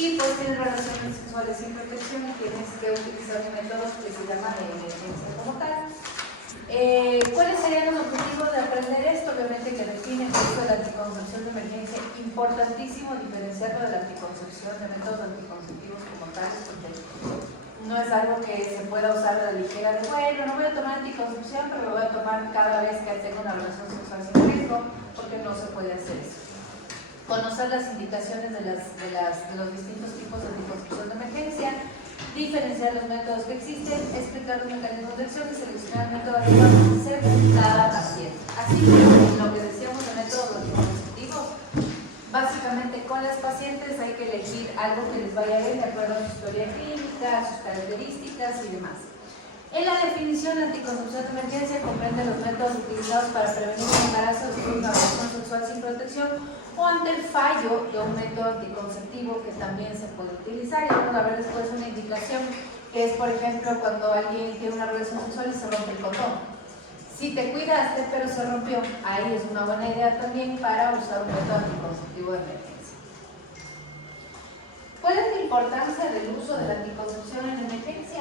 y pues tienes relaciones sexuales sin protección y tienes que utilizar un método que se llama de emergencia como tal. ¿Cuáles serían los objetivos de aprender esto? Obviamente que define el uso de la anticoncepción de emergencia. Importantísimo diferenciarlo de la anticoncepción, de métodos anticonceptivos como tales, porque no es algo que se pueda usar a la ligera de, bueno, no voy a tomar anticoncepción, pero lo voy a tomar cada vez que tenga una relación sexual sin riesgo, porque no se puede hacer eso. Conocer las indicaciones de los distintos tipos de anticoncepción de emergencia, diferenciar los métodos que existen, explicar los mecanismos de acción y seleccionar el método adecuado según cada paciente. Así como lo que decíamos de métodos anticonceptivos, básicamente con las pacientes hay que elegir algo que les vaya bien de acuerdo a su historia clínica, sus características y demás. En la definición de anticoncepción de emergencia comprende los métodos utilizados para prevenir el embarazo después de una relación sexual sin protección o ante el fallo de un método anticonceptivo que también se puede utilizar. Y vamos a ver después una indicación que es, por ejemplo, cuando alguien tiene una relación sexual y se rompe el condón. Si te cuidaste pero se rompió, ahí es una buena idea también para usar un método anticonceptivo de emergencia. ¿Cuál es la importancia del uso de la anticoncepción en emergencia?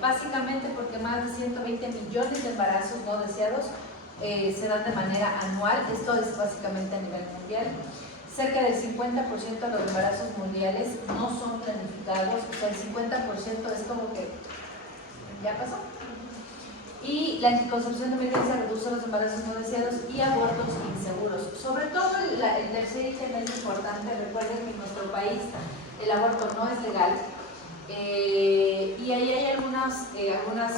Básicamente porque más de 120 millones de embarazos no deseados se dan de manera anual. Esto es básicamente a nivel mundial. Cerca del 50% de los embarazos mundiales no son planificados, o sea, el 50% es como que ya pasó. Y la anticoncepción de emergencia reduce los embarazos no deseados y abortos inseguros. Sobre todo el tercer ítem es importante. Recuerden que en nuestro país el aborto no es legal y ahí hay algunas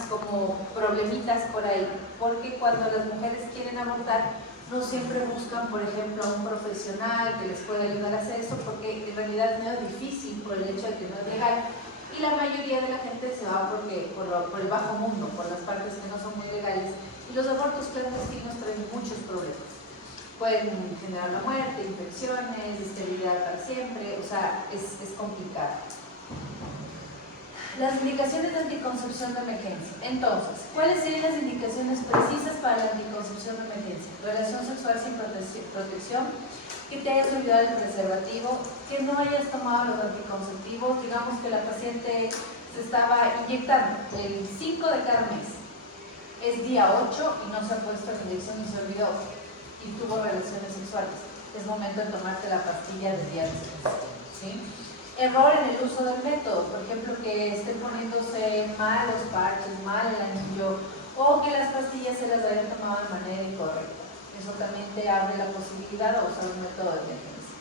como problemitas por ahí, porque cuando las mujeres quieren abortar no siempre buscan, por ejemplo, a un profesional que les pueda ayudar a hacer esto, porque en realidad es medio difícil por el hecho de que no es legal. Y la mayoría de la gente se va por el bajo mundo, por las partes que no son muy legales. Y los abortos clandestinos traen muchos problemas. Pueden generar la muerte, infecciones, esterilidad para siempre, o sea, es complicado. Las indicaciones de anticoncepción de emergencia. Entonces, ¿cuáles serían las indicaciones precisas para la anticoncepción de emergencia? Relación sexual sin protección, que te hayas olvidado el preservativo, que no hayas tomado los anticonceptivos, digamos que la paciente se estaba inyectando el 5 de cada mes, es día 8 y no se ha puesto la inyección y se olvidó y tuvo relaciones sexuales. Es momento de tomarte la pastilla del día después, ¿sí? Error en el uso del método, por ejemplo, que estén poniéndose mal los parches, mal el anillo, o que las pastillas se las hayan tomado de manera incorrecta. Eso también te abre la posibilidad de usar un método de emergencia.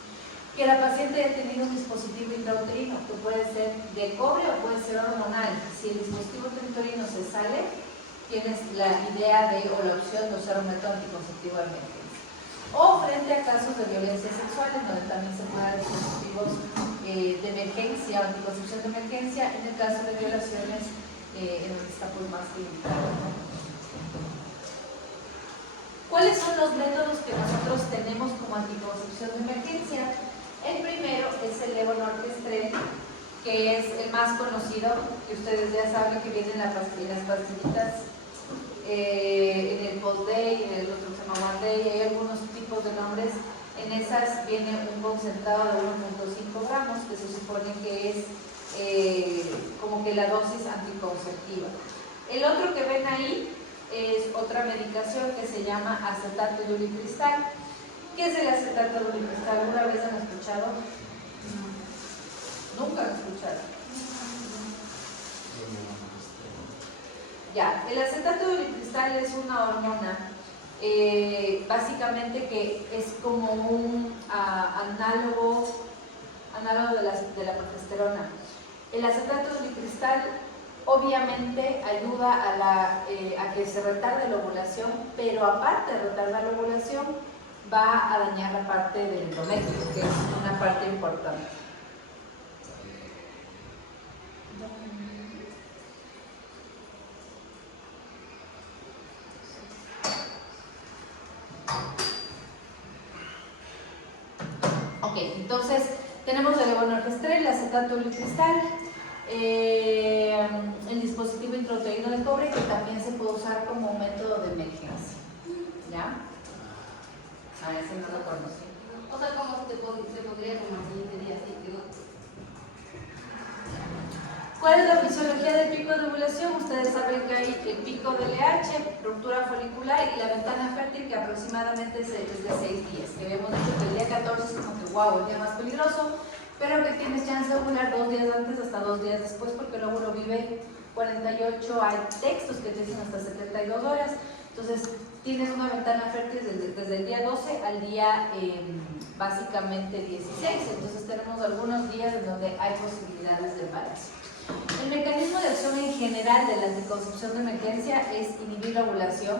Que la paciente haya tenido un dispositivo intrauterino, que puede ser de cobre o puede ser hormonal. Si el dispositivo intrauterino se sale, tienes la idea o la opción de usar un método anticonceptivo de emergencia. O frente a casos de violencia sexual, en donde también se pueden dar dispositivos de emergencia o anticoncepción de emergencia, en el caso de violaciones, en donde está pues más limitado. ¿Cuáles son los métodos que nosotros tenemos como anticoncepción de emergencia? El primero es el levonorgestrel, que es el más conocido, que ustedes ya saben que viene en las pastillitas, en el post-day, en el otro que se llama one-day, hay algunos tipos de nombres. En esas viene un concentrado de 1.5 gramos, que se supone que es como que la dosis anticonceptiva. El otro que ven ahí es otra medicación que se llama acetato de ulicristal. ¿Qué es el acetato de ulicristal? ¿Alguna vez han escuchado? Nunca han escuchado. Ya, el acetato de ulicristal es una hormona básicamente que es como un análogo de la progesterona. El acetato de ulicristal obviamente ayuda a que se retarde la ovulación, pero aparte de retardar la ovulación, va a dañar la parte del endometrio, que es una parte importante. Ok, entonces tenemos el levonorgestrel, el acetato de ulicristal, el dispositivo intrauterino de cobre, que también se puede usar como método de emergencia. ¿Ya? A ese no lo conocí. O sea, como se podría como al siguiente día, ¿sí? Digo. ¿Cuál es la fisiología del pico de ovulación? Ustedes saben que hay el pico de LH, ruptura folicular y la ventana fértil que aproximadamente es de 6 días. Que habíamos dicho que el día 14 es como que wow, el día más peligroso, pero que tienes chance de ovular 2 días antes hasta 2 días después porque el óvulo vive 48, hay textos que te dicen hasta 72 horas. Entonces tienes una ventana fértil desde el día 12 al día básicamente 16. Entonces tenemos algunos días en donde hay posibilidades de embarazo. El mecanismo de acción en general de la anticoncepción de emergencia es inhibir la ovulación,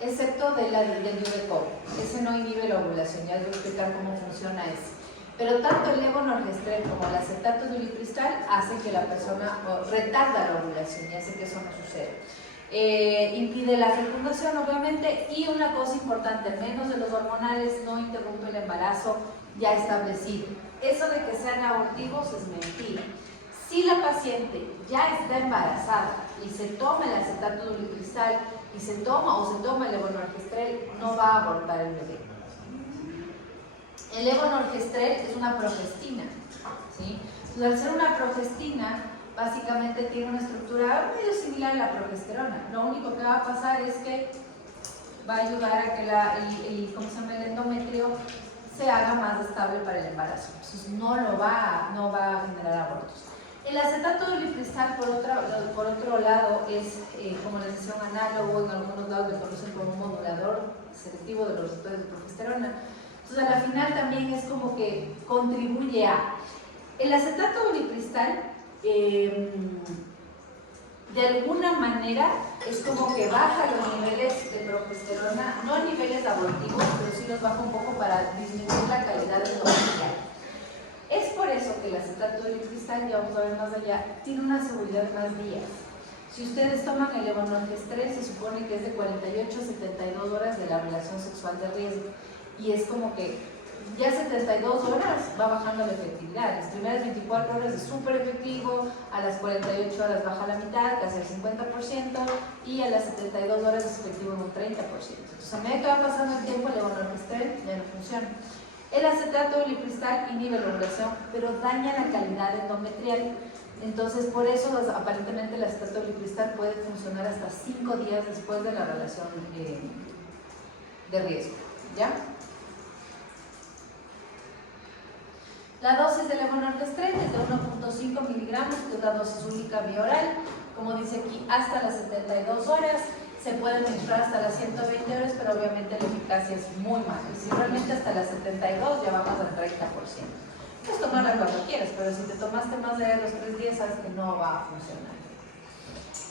excepto del Yudeco. Ese no inhibe la ovulación, ya les voy a explicar cómo funciona ese. Pero tanto el levonorgestrel como el acetato de ulipristal hacen que la persona retarda la ovulación y hace que eso no suceda. Impide la fecundación, obviamente, y una cosa importante, al menos de los hormonales, no interrumpe el embarazo ya establecido. Eso de que sean abortivos es mentira. Si la paciente ya está embarazada y se toma el acetato de ulipristal y se toma el levonorgestrel, no va a abortar el bebé. El levonorgestrel es una progestina, ¿sí? Entonces, al ser una progestina, básicamente tiene una estructura medio similar a la progesterona. Lo único que va a pasar es que va a ayudar a que el endometrio se haga más estable para el embarazo. Entonces no va a generar abortos. El acetato de ulipristal, por otro lado, es, como les decía, un análogo, en algunos lados le conocen como un modulador selectivo de los receptores de progesterona. Entonces, a la final también es como que contribuye a... El acetato de ulipristal, de alguna manera, es como que baja los niveles de progesterona, no a niveles abortivos, pero sí los baja un poco para disminuir la calidad del material. Es por eso que el acetato de ulipristal, ya vamos a ver más allá, tiene una seguridad de más días. Si ustedes toman el levonorgestrel, se supone que es de 48 a 72 horas de la relación sexual de riesgo. Y es como que ya 72 horas va bajando la efectividad. Las primeras 24 horas es súper efectivo, a las 48 horas baja la mitad, casi el 50%, y a las 72 horas es efectivo en un 30%. Entonces, a medida que va pasando el tiempo, el levonorgestrel ya no funciona. El acetato de ulipristal inhibe la ovulación, pero daña la calidad endometrial. Entonces, por eso, aparentemente, el acetato de ulipristal puede funcionar hasta 5 días después de la relación de riesgo. ¿Ya? La dosis de levonorgestrel es de 1.5 miligramos, que es la dosis única bioral. Como dice aquí, hasta las 72 horas. Se puede administrar hasta las 120 horas, pero obviamente la eficacia es muy mala. Y si realmente hasta las 72 ya vamos al 30%. Puedes tomarla cuando quieras, pero si te tomaste más de los 3 días, sabes que no va a funcionar.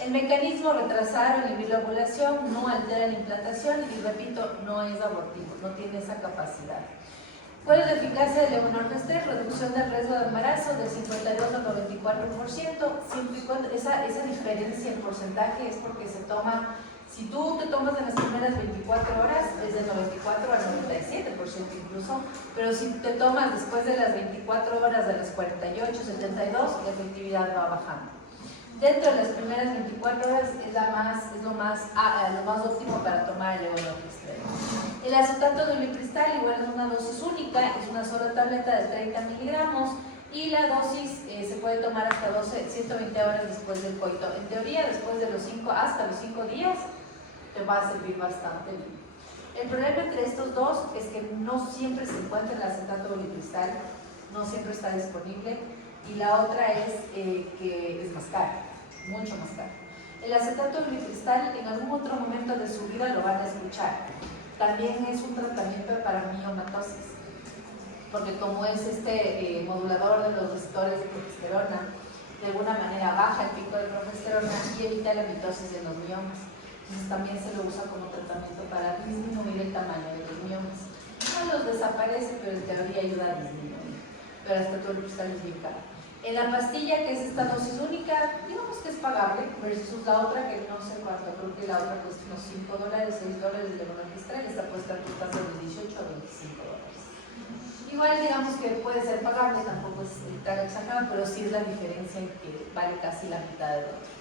El mecanismo retrasar o inhibir la ovulación no altera la implantación y, repito, no es abortivo, no tiene esa capacidad. ¿Cuál es la eficacia del levonorgestrel? Reducción del riesgo de embarazo del 52 al 94%, siempre y cuando esa diferencia en porcentaje es porque se toma, si tú te tomas en las primeras 24 horas, es del 94 al 97% incluso, pero si te tomas después de las 24 horas, de las 48, 72, la efectividad va bajando. Dentro de las primeras 24 horas es lo más óptimo para tomar el levonorgestrel. El acetato de ulipristal igual es una dosis única, es una sola tableta de 30 miligramos y la dosis se puede tomar hasta 120 horas después del coito. En teoría, después de hasta los 5 días, te va a servir bastante bien. El problema entre estos dos es que no siempre se encuentra el acetato de ulipristal, no siempre está disponible, y la otra es que es más caro, mucho más caro. El acetato de ulipristal en algún otro momento de su vida lo van a escuchar. También es un tratamiento para miomatosis, porque como es modulador de los receptores de progesterona, de alguna manera baja el pico de progesterona y evita la mitosis de los miomas. Entonces también se lo usa como tratamiento para disminuir el tamaño de los miomas. No los desaparece, pero en teoría ayuda a disminuir. Pero el acetato de ulipristal es bien caro. En la pastilla, que es esta dosis única, digamos que es pagable, versus la otra que no sé cuánto, creo que la otra cuesta unos $5, $6 de levonorgestrel, esta cuesta tu tasa de 18 a 25 dólares. Igual digamos que puede ser pagable, tampoco es tan exagerado, pero sí es la diferencia en que vale casi la mitad del otro.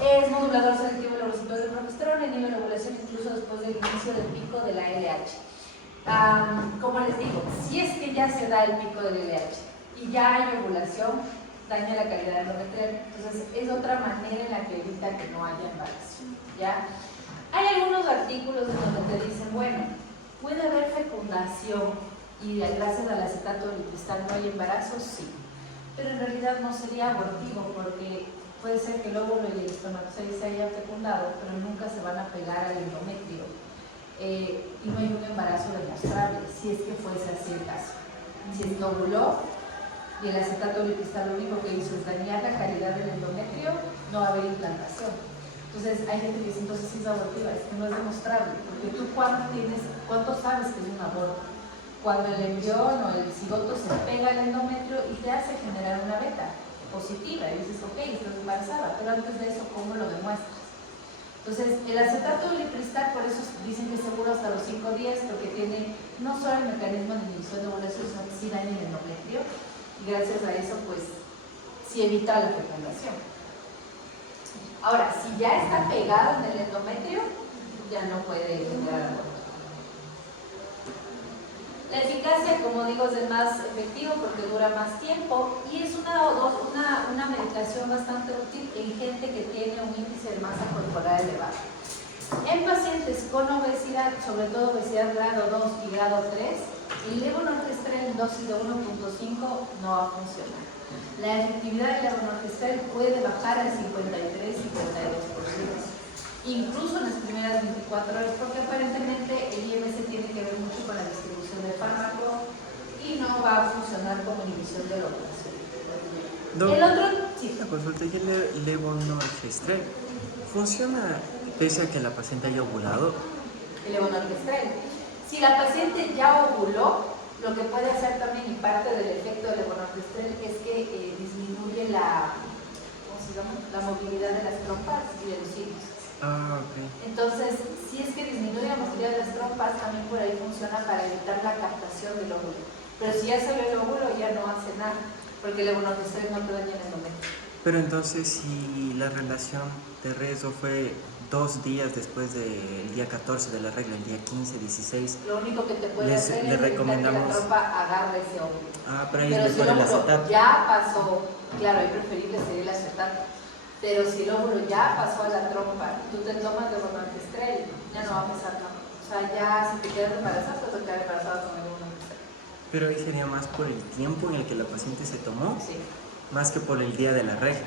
Es modulador selectivo de los receptores de progesterona, inhibe la ovulación incluso después del inicio del pico de la LH. Como les digo, si es que ya se da el pico del LH y ya hay ovulación, daña la calidad endometrial. Entonces es otra manera en la que evita que no haya embarazo, ¿ya? Hay algunos artículos en donde te dicen, bueno, puede haber fecundación y gracias al acetato de cristal no hay embarazo, sí, pero en realidad no sería abortivo porque puede ser que el óvulo y el espermatozoide se hayan fecundado, pero nunca se van a pegar al endometrio y no hay un embarazo demostrable, si es que fuese así el caso. Si es que ovuló y el acetato de cristal lo único que hizo es dañar la calidad del endometrio, no va a haber implantación. Entonces hay gente que dice, entonces sí es abortiva, es que no es demostrable, porque tú cuánto sabes que es un aborto. Cuando el embrión o el cigoto se pega al endometrio y te hace generar una beta positiva, y dices, ok, estás embarazada, pero antes de eso, ¿cómo lo demuestras? Entonces, el acetato de cristal, por eso dicen que es seguro hasta los 5 días, porque tiene no solo el mecanismo de inhibición de ovulación, sino que sí daña el endometrio, y gracias a eso, pues, sí evita la fecundación. Ahora, si ya está pegado en el endometrio, ya no puede generar aborto. La eficacia, como digo, es el más efectivo porque dura más tiempo y es una medicación bastante útil en gente que tiene un índice de masa corporal elevado. En pacientes con obesidad, sobre todo obesidad grado 2 y grado 3, el levonorgestrel en dosis de 1.5 no va a funcionar. La efectividad del levonorgestrel puede bajar al 53-52%. Incluso en las primeras 24 horas, porque aparentemente el IMS tiene que ver mucho con la distribución del fármaco y no va a funcionar como inhibición de la ovulación. El otro, sí. La consulta y el levonorgestrel funciona pese a que la paciente haya ovulado. El levonorgestrel. Si la paciente ya ovuló, lo que puede hacer también, y parte del efecto del levonorgestrel, es que disminuye la movilidad de las trompas y de los ciclos. Okay. Entonces, si es que disminuye la movilidad de las trompas, también por ahí funciona para evitar la captación del óvulo. Pero si ya salió el óvulo, ya no hace nada, porque el levonorgestrel no te daña el endometrio. Pero entonces, si la relación de riesgo fue 2 días después del día 14 de la regla, el día 15, 16, lo único que te puede hacer es recomendamos que la trompa agarre ese óvulo. Pero ahí es mejor el acetato. Ya pasó, claro, es preferible sería el acetato. Pero si el óvulo ya pasó a la trompa, tú te tomas levonorgestrel, ya no va a pasar nada. O sea, ya si te quedas embarazada, pues te quedas embarazada con el levonorgestrel. Pero ahí sería más por el tiempo en el que la paciente se tomó, sí, más que por el día de la regla.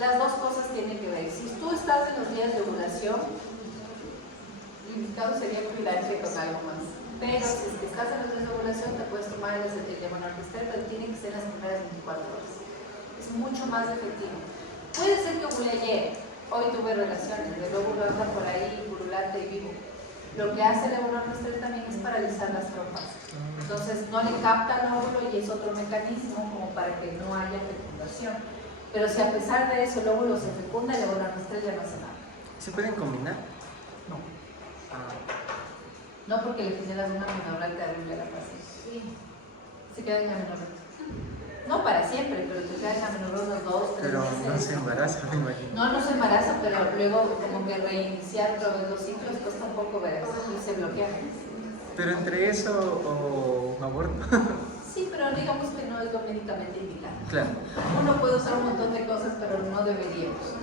Las dos cosas tienen que ver. Si tú estás en los días de ovulación, el indicado sería cuidarte con algo más. Pero si es que estás en los días de ovulación, te puedes tomar el levonorgestrel, pero tiene que ser las primeras 24 horas. Es mucho más efectivo. Puede ser que ovule ayer, hoy tuve relaciones, el óvulo anda por ahí purulante y vivo. Lo que hace el levonorgestrel también es paralizar las trompas. Entonces no le capta el óvulo y es otro mecanismo como para que no haya fecundación. Pero si a pesar de eso el óvulo se fecunda, el levonorgestrel ya no hace nada. ¿Se pueden combinar? No. No, porque le generas una amenorrea terrible a la paciente. Sí. Se queda en amenorrea. No para siempre, pero te queda en amenorrea unos 2, 3 meses. Pero no se embaraza, me imagino. No se embaraza, pero luego como que reiniciar todos los ciclos cuesta un poco ver y se bloquea. ¿Pero entre eso o aborto? Sí, pero digamos que no es lo médicamente indicado. Claro. Uno puede usar un montón de cosas, pero no deberíamos.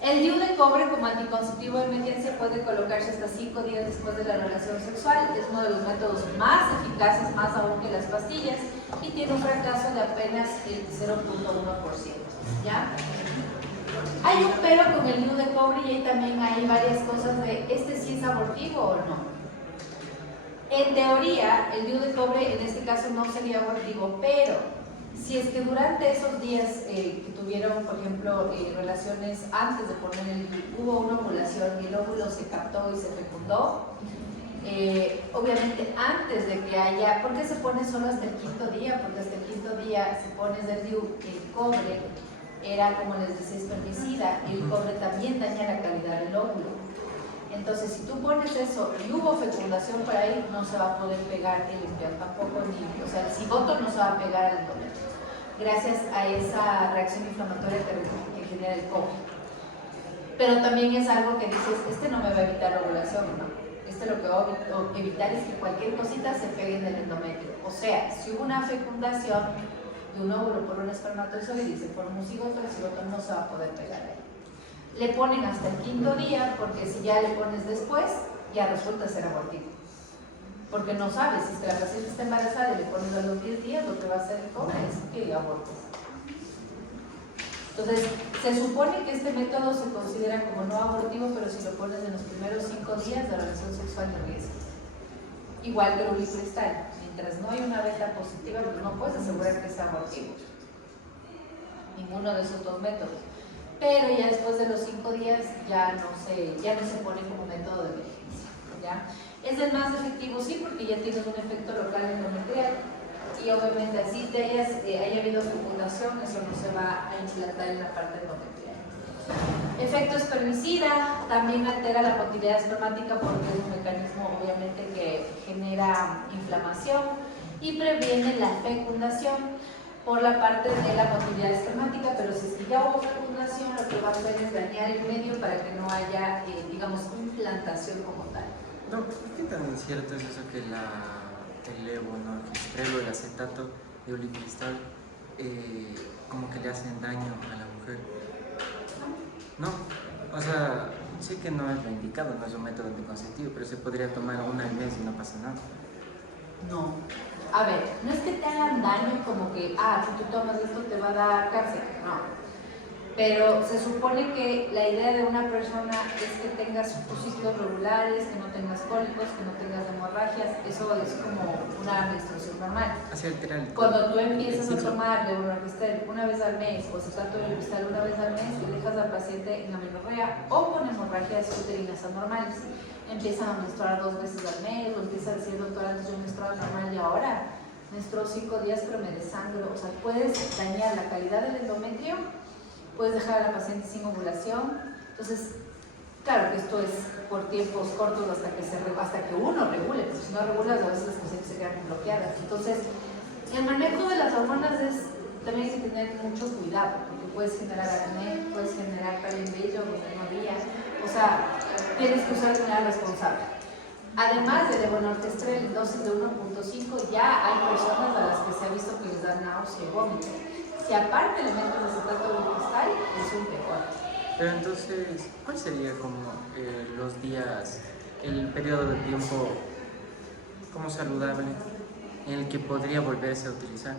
El DIU de cobre como anticonceptivo de emergencia puede colocarse hasta 5 días después de la relación sexual. Es uno de los métodos más eficaces, más aún que las pastillas, y tiene un fracaso de apenas el 0.1%. ¿Ya? Hay un pero con el DIU de cobre y ahí también hay varias cosas de ¿este sí es abortivo o no? En teoría, el DIU de cobre en este caso no sería abortivo, pero si es que durante esos días que tuvieron, por ejemplo, relaciones antes de poner el DIU, hubo una ovulación y el óvulo se captó y se fecundó, obviamente antes de que haya, ¿por qué se pone solo hasta el 5.º día? Porque hasta el 5.º día si pones el DIU, el cobre era, como les decía, espermicida, y el cobre también daña la calidad del óvulo. Entonces, si tú pones eso y hubo fecundación por ahí, no se va a poder pegar el embrión tampoco, o sea, el cigoto no se va a pegar al endometrio, gracias a esa reacción inflamatoria que genera el cobre. Pero también es algo que dices, no me va a evitar la ovulación, ¿no? Lo que va a evitar es que cualquier cosita se pegue en el endometrio. O sea, si hubo una fecundación de un óvulo por un espermatozoide y se forma un cigoto, el cigoto no se va a poder pegar ahí. Le ponen hasta el 5.º día, porque si ya le pones después, ya resulta ser abortivo. Porque no sabes, si es que la paciente está embarazada y le pones a los 10 días, lo que va a hacer el coma es que abortes. Entonces, se supone que este método se considera como no abortivo, pero si lo pones en los primeros 5 días de relación sexual de riesgo. Igual que el ulipristal, mientras no hay una beta positiva, pues no puedes asegurar que sea abortivo. Ninguno de esos dos métodos. Pero ya después de los 5 días ya no se pone como método de emergencia, ¿ya? Es el más efectivo, sí, porque ya tienes un efecto local endometrial. Y obviamente así haya habido fecundación, eso no se va a implantar en la parte endometrial. Efecto espermicida, también altera la motilidad espermática porque es un mecanismo obviamente que genera inflamación y previene la fecundación por la parte de la motilidad espermática, pero si es que ya hubo fecundación, lo que va a hacer es dañar el medio para que no haya, digamos, implantación como tal. No, ¿qué tan cierto es eso que el levonorgestrel o el acetato de ulipristal como que le hacen daño a la mujer? No, o sea, sé que no es lo indicado, no es un método anticonceptivo, pero se podría tomar una al mes y no pasa nada. No, a ver, no es que te hagan daño como que, si tú tomas esto te va a dar cáncer, no. Pero se supone que la idea de una persona es que tengas tus ciclos regulares, que no tengas cólicos, que no tengas hemorragias. Eso es como una menstruación normal. Cuando tú empiezas a tomar levonorgestrel una vez al mes o acetato de ulipristal una vez al mes, le dejas al paciente en amenorrea o con hemorragias uterinas anormales. Empiezan a menstruar 2 veces al mes o empieza a decir, doctora, antes yo menstruaba normal y ahora menstruo 5 días pero me desangro. O sea, puedes dañar la calidad del endometrio, puedes dejar a la paciente sin ovulación. Entonces, claro que esto es por tiempos cortos hasta que uno regule, porque si no regulas a veces las pacientes se quedan bloqueadas. Entonces, el manejo de las hormonas también hay que tener mucho cuidado, porque puedes generar acné, puedes generar también vello, menorrea. O sea, tienes que usar de manera responsable. Además de levonorgestrel en dosis de 1.5, ya hay personas a las que se ha visto que les da náusea y vómito. Si aparte le metes acetato de ulipristal, es un peor. Pero entonces, ¿cuál sería como los días, el periodo de tiempo como saludable en el que podría volverse a utilizar?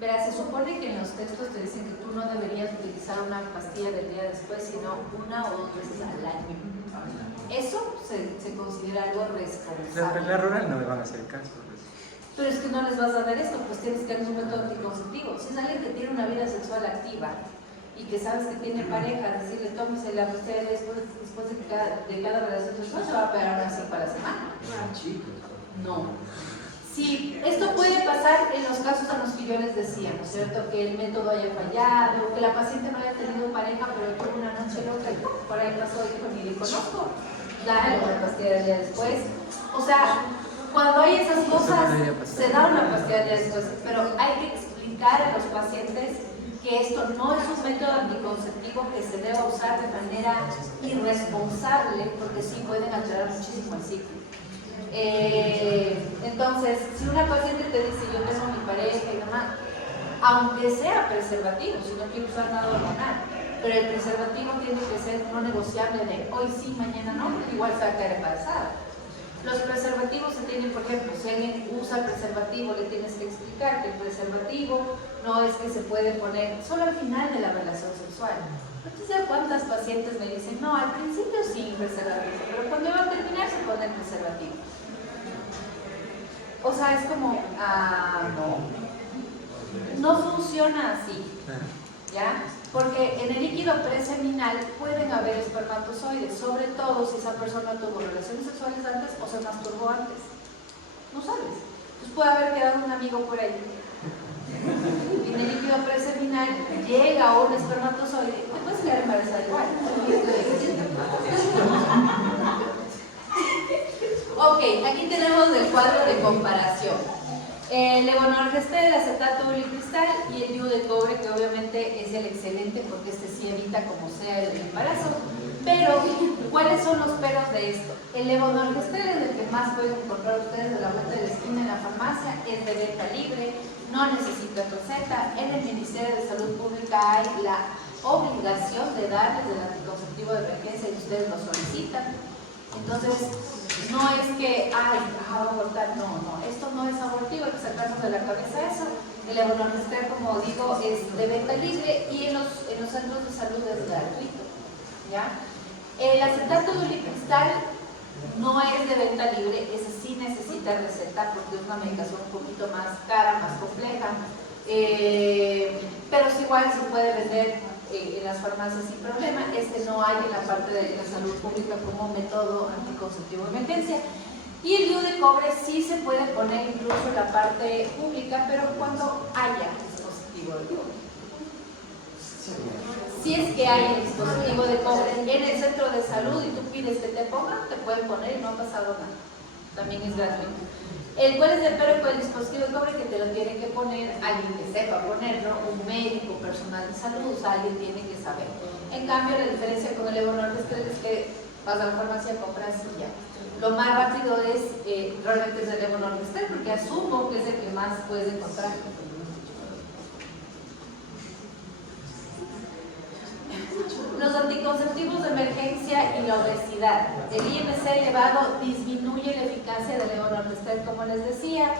Verás, se supone que en los textos te dicen que tú no deberías utilizar una pastilla del día después, sino 1 o 2 veces al año. Eso se considera algo responsable. La rural no me van a hacer caso. Pero es que no les vas a dar esto, pues tienes que dar un método anticonceptivo. Si es alguien que tiene una vida sexual activa y que sabes que tiene pareja, decirle tómese la pastilla después de cada relación sexual, se va a pegar una 5 a la semana. No. Sí, esto puede pasar en los casos a los que yo les decía, ¿no es cierto? Que el método haya fallado, que la paciente no haya tenido pareja, pero tuvo una noche loca y por ahí pasó y dijo, ni le conozco, dale una pastilla del día después. O sea, cuando hay esas cosas, se da una pastilla del día después, pero hay que explicar a los pacientes que esto no es un método anticonceptivo que se deba usar de manera irresponsable, porque sí pueden alterar muchísimo el ciclo. Entonces, si una paciente te dice, yo tengo mi pareja y demás, aunque sea preservativo, si no quiere usar nada hormonal, pero el preservativo tiene que ser no negociable de hoy sí, mañana no, igual se va a quedar embarazada. Los preservativos se tienen, por ejemplo, si alguien usa preservativo, le tienes que explicar que el preservativo no es que se puede poner solo al final de la relación sexual. No sé cuántas pacientes me dicen, no, al principio sí preservativo, pero cuando va a terminar se pone el preservativo. O sea, es como, no funciona así, ¿ya? Porque en el líquido preseminal pueden haber espermatozoides, sobre todo si esa persona tuvo relaciones sexuales antes o se masturbó antes. No sabes. Entonces puede haber quedado un amigo por ahí. Y en el líquido preseminal llega un espermatozoide, te puedes quedar embarazada igual. Ok, aquí tenemos el cuadro de comparación. El levonorgestrel, el acetato de ulipristal y el DIU de cobre, que obviamente es el excelente porque este sí evita como sea el embarazo. Pero, ¿cuáles son los peros de esto? El levonorgestrel es el que más pueden encontrar ustedes de la vuelta de la esquina en la farmacia, es de venta libre, no necesita receta. En el Ministerio de Salud Pública hay la obligación de darles el anticonceptivo de emergencia y ustedes lo solicitan. Entonces, no es que, ay, va a abortar, no, esto no es abortivo, hay que sacarnos de la cabeza eso. El levonorgestrel, como digo, es de venta libre y en los centros de salud es gratuito, ¿ya? El acetato de ulipristal no es de venta libre, ese sí necesita receta porque es una medicación un poquito más cara, más compleja, pero es igual se puede vender en las farmacias sin problema. Este no hay en la parte de la salud pública como método anticonceptivo de emergencia. Y el DIU de cobre sí se puede poner incluso en la parte pública, pero cuando haya dispositivo de cobre. Si es que hay el dispositivo de cobre en el centro de salud y tú pides que te pongan, te pueden poner y no ha pasado nada. También es gratuito. ¿Cuál es el pero con el dispositivo de cobre? Que te lo tiene que poner alguien que sepa ponerlo, un médico, personal de salud, o sea, alguien tiene que saber. En cambio, la diferencia con el levonorgestrel es que vas a la farmacia, compras y ya. Lo más rápido es realmente es el levonorgestrel, porque asumo que es el que más puedes encontrar. Los anticonceptivos de emergencia y la obesidad. El IMC elevado disminuye la eficacia del levonorgestrel, como les decía.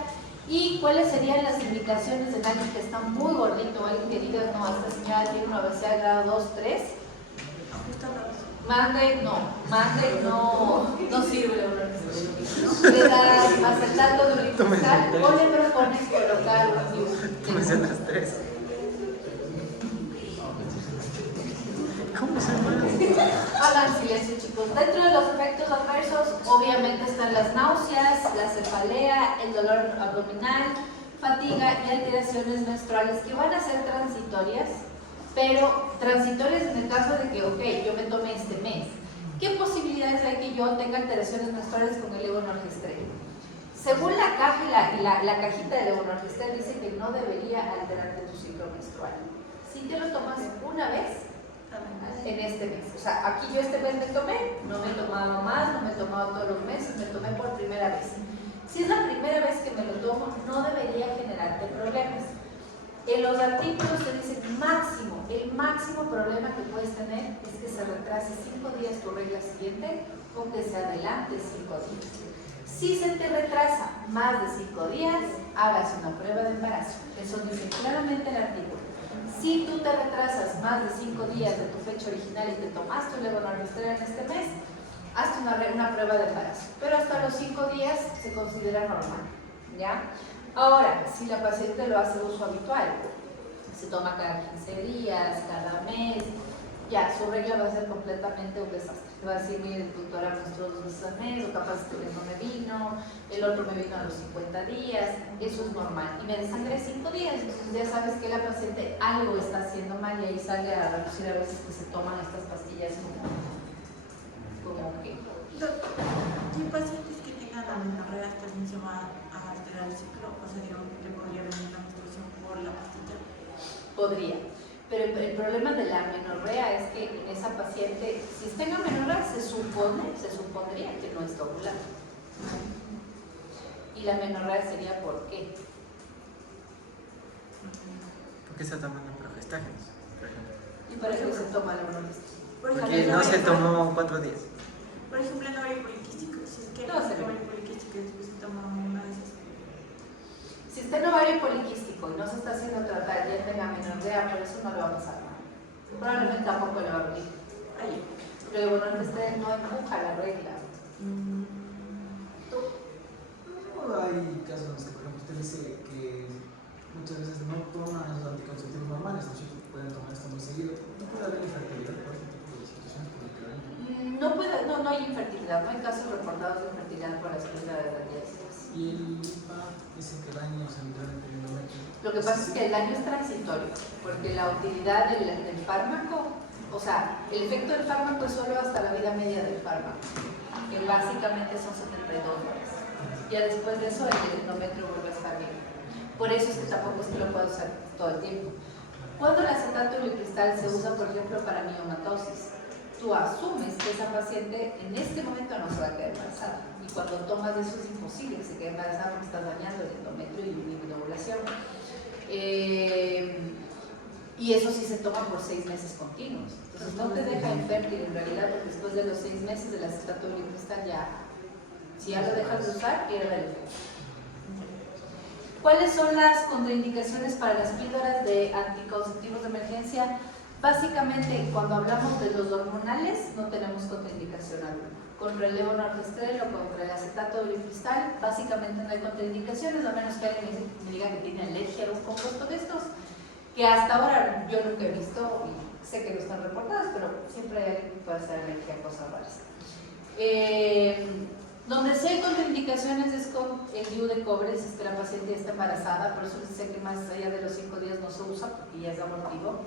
¿Y cuáles serían las indicaciones en alguien que está muy gordito? Alguien que diga, no, esta señora tiene una obesidad de grado 2, 3. Mande, no sirve el levonorgestrel. Le das acetato de ulipristal o le propones colocar un Tómese las 3. ¿Cómo se llama? Hagan silencio, chicos. Dentro de los efectos adversos, obviamente están las náuseas, la cefalea, el dolor abdominal, fatiga y alteraciones menstruales que van a ser transitorias, pero transitorias en el caso de que, ok, yo me tomé este mes. ¿Qué posibilidades hay que yo tenga alteraciones menstruales con el levonorgestrel? Según la caja y la cajita de levonorgestrel dice que no debería alterarte tu ciclo menstrual. Si te lo tomas una vez, en este mes, o sea, aquí yo este mes me tomé, no me he tomado más, no me he tomado todos los meses, me tomé por primera vez. Si es la primera vez que me lo tomo, no debería generarte problemas. En los artículos se dice el máximo problema que puedes tener es que se retrase 5 días tu regla siguiente o que se adelante 5 días. Si se te retrasa más de 5 días, hagas una prueba de embarazo. Eso dice claramente el artículo. Si tú te retrasas más de 5 días de tu fecha original y te tomaste un levonorgestrel en este mes, hazte una prueba de embarazo. Pero hasta los 5 días se considera normal, ¿ya? Ahora, si la paciente lo hace de uso habitual, se toma cada 15 días, cada mes, ya, su regla va a ser completamente un desastre. Te va a decir, mire, doctora, nuestro 2 veces al mes, o capaz este mes no me vino, el otro me vino a los 50 días, eso es normal. Y me desangré 5 días, entonces ya sabes que la paciente algo está haciendo mal y ahí sale a reducir a veces que se toman estas pastillas como que... ¿Y pacientes que tengan amenorrea hasta el inicio a alterar el ciclo? O sea, digamos que le podría venir la menstruación por la pastilla. Podría. Pero el problema de la amenorrea es que en esa paciente, si está en amenorrea, se supondría que no está ovulando. Y la amenorrea sería ¿por qué? ¿Por qué está tomando progestágenos, por ejemplo? ¿Y para qué se toma la levonorgestrel? Porque no se tomó 4 días. Por ejemplo, en ovario poliquístico, si es que No se ovario poliquístico y después se toma una de esas. Si está en ovario poliquístico y no se está haciendo tratar ya tenga amenorrea, por eso no le va a pasar nada. Probablemente tampoco le va a venir. Porque el levonorgestrel no empuja la regla. ¿Tú? No, hay casos en los que, por ejemplo, usted dice que muchas veces no toman los anticonceptivos normales, los chicos pueden tomar esto muy seguido. ¿No puede haber infertilidad por este tipo de situaciones? No hay infertilidad, no hay casos reportados de infertilidad por la esclerosis de las diástasis. Y el IPA dice que daña centralmente el endometrio. Lo que pasa es que el daño es transitorio, porque la utilidad del fármaco, o sea, el efecto del fármaco es solo hasta la vida media del fármaco, que básicamente son 72 horas. Ya después de eso el endometrio vuelve a estar bien. Por eso es que tampoco es que lo puedo usar todo el tiempo. Cuando el acetato ulipristal se usa, por ejemplo, para miomatosis, tú asumes que esa paciente en este momento no se va a quedar embarazada. Y cuando tomas eso es imposible que se quede embarazada porque estás dañando el endometrio y el líquido de ovulación. Y eso sí se toma por 6 meses continuos. Entonces no te deja infértil en realidad, porque después de los 6 meses del acetato de ulipistal ya, si ya lo dejas de usar, pierde el efecto. ¿Cuáles son las contraindicaciones para las píldoras de anticonceptivos de emergencia? Básicamente, cuando hablamos de los hormonales, no tenemos contraindicación alguna. Contra el levonorgestrel o contra el acetato de ulipistal, básicamente no hay contraindicaciones, a menos que alguien me diga que tiene alergia a un compuesto de estos, que hasta ahora yo nunca he visto, y sé que no están reportadas, pero siempre hay alguien que puede hacer alergia a cosas raras. Donde sí hay contraindicaciones es con el DIU de cobre, si es que la paciente ya está embarazada, por eso dice que más allá de los 5 días no se usa porque ya es abortivo.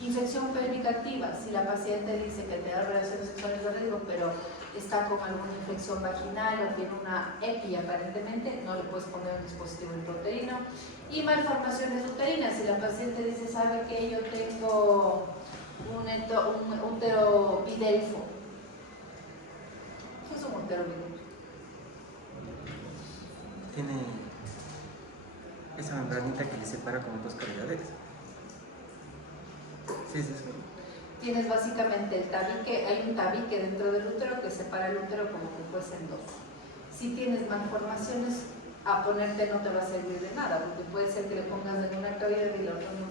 Infección pélvica activa, si la paciente dice que te da relaciones sexuales de riesgo, pero está con alguna infección vaginal o tiene una EPI aparentemente, no le puedes poner un dispositivo intrauterino. Y malformaciones uterinas, si la paciente dice, sabe que yo tengo un útero bidelfo. ¿Qué es un útero bidelfo? Tiene esa membranita que le separa como 2 cavidades. Sí, es eso. Tienes básicamente el tabique, hay un tabique dentro del útero que separa el útero como que fuesen 2. Si tienes malformaciones, a ponerte no te va a servir de nada, porque puede ser que le pongas en una cavidad y la otra no.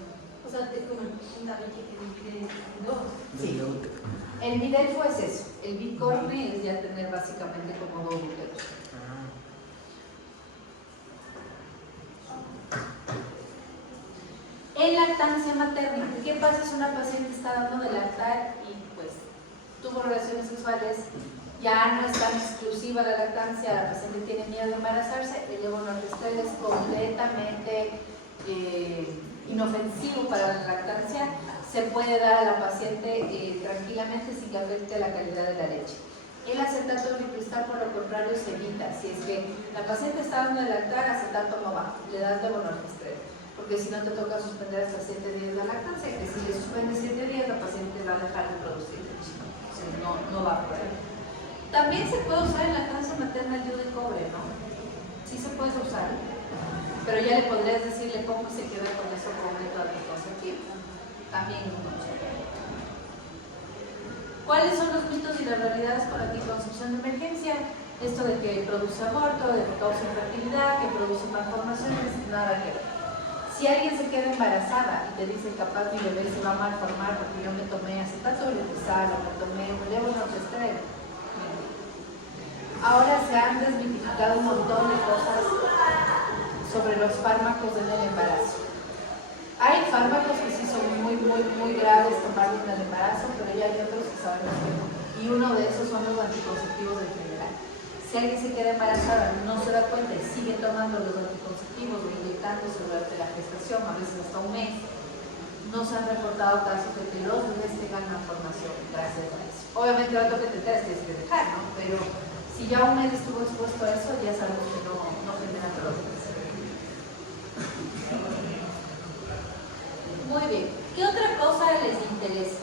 O sea, es como un tabique que divide en 2. Sí. El bidelfo es eso, el bicorne es ya tener básicamente como 2 úteros. En lactancia materna, ¿qué pasa si una paciente está dando de lactar y pues tuvo relaciones sexuales? Ya no es tan exclusiva la lactancia, la paciente tiene miedo de embarazarse, el levonorgestrel es completamente inofensivo para la lactancia, se puede dar a la paciente tranquilamente sin que afecte la calidad de la leche. El acetato de ulipistal, por lo contrario, se evita. Si es que la paciente está dando de lactar, acetato no va, le das levonorgestrel, porque si no te toca suspender hasta 7 días la lactancia, que si le suspendes 7 días, la paciente va a dejar de producir leche. O sea, no va por ahí. También se puede usar en lactancia materna el DIU de cobre, ¿no? Sí se puede usar, pero ya le podrías decirle cómo se queda con eso completo anticonceptivo. También no se puede. ¿Cuáles son los mitos y las realidades con la anticoncepción de emergencia? Esto de que produce aborto, de que causa infertilidad, que produce malformaciones, nada que ver. Si alguien se queda embarazada y te dice capaz mi bebé se va a malformar porque yo me tomé acetato de ulipistal o me tomé un levonorgestrel, ahora se han desmitificado un montón de cosas sobre los fármacos en el embarazo. Hay fármacos que sí son muy graves tomarlos en el embarazo, pero ya hay otros que saben hacerlo. Y uno de esos son los anticonceptivos en general. Si alguien se queda embarazada, no se da cuenta y sigue tomando los anticonceptivos o inyectándose durante la gestación, a veces hasta un mes, no se han reportado casos de que los bebés tengan malformación gracias a eso. Obviamente, lo que te enteras tienes que dejar, ¿no? Pero si ya un mes estuvo expuesto a eso, ya sabemos que no genera problemas. Muy bien. ¿Qué otra cosa les interesa?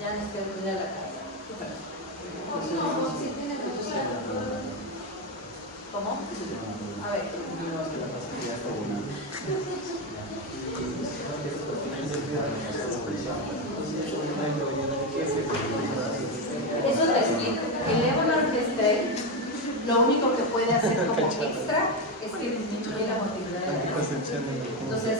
Ya nos quedamos ir a la casa. ¿Cómo? A ver. Eso te explico. El levonorgestrel lo único que puede hacer como extra es que disminuye la motilidad de la leche. Entonces,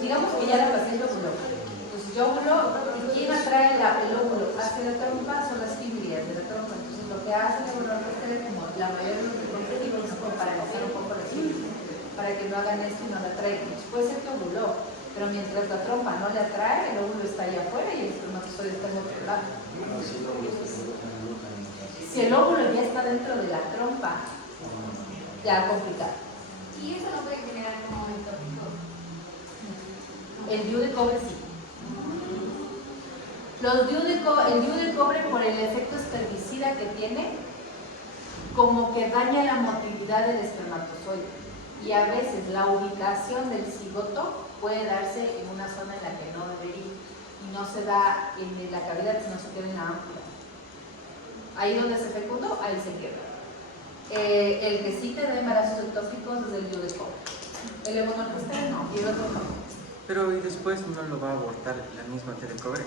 digamos que ya la paciente ovuló. Entonces yo ovulo, y ¿quién atrae el óvulo hacia la trompa? Son las fibrillas de la trompa. Entonces lo que hace el levonorgestrel, como la mayoría de los anticonceptivos, es como paralizar un poco las fibrillas, para que no hagan esto y no la atraigan. Puede ser que ovuló, pero mientras la trompa no le atrae, el óvulo está allá afuera y el espermatozoide está en otro lado. Si el óvulo ya está dentro de la trompa, ya complicado. Y eso no puede generar como el tópico. El DIU de cobre sí. El DIU de cobre, por el efecto espermicida que tiene, como que daña la motilidad del espermatozoide. Y a veces la ubicación del cigoto puede darse en una zona en la que no debería. Y no se da en la cavidad, sino se queda en la ámpula. Ahí donde se fecundó, ahí se queda. El que sí te da embarazos ectópicos es el DIU de cobre. El levonorgestrel no, y el otro no. Pero y después no lo va a abortar la misma T de cobre.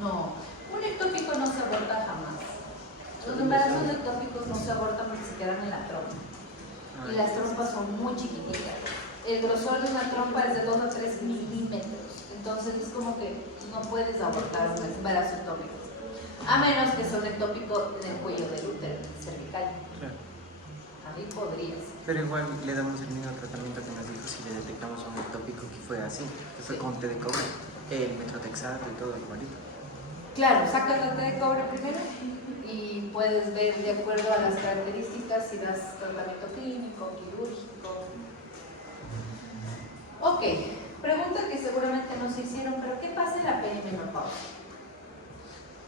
No, un ectópico no se aborta jamás. Los embarazos ectópicos no se abortan porque se quedan en la trompa. Y las trompas son muy chiquititas. El grosor de una trompa es de 2 a 3 milímetros. Entonces es como que no puedes abortar un embarazo ectópico. A menos que sea un ectópico en el cuello del útero cervical. Claro. Ahí podrías. Pero igual le damos el mismo tratamiento que nos dijo si le detectamos un ectópico que fue así, que fue con T de cobre, el metrotexato y todo igualito. Claro, sacas la T de cobre primero y puedes ver de acuerdo a las características si das tratamiento clínico, quirúrgico. Ok, pregunta que seguramente nos hicieron, pero ¿qué pasa en la perimenopausia?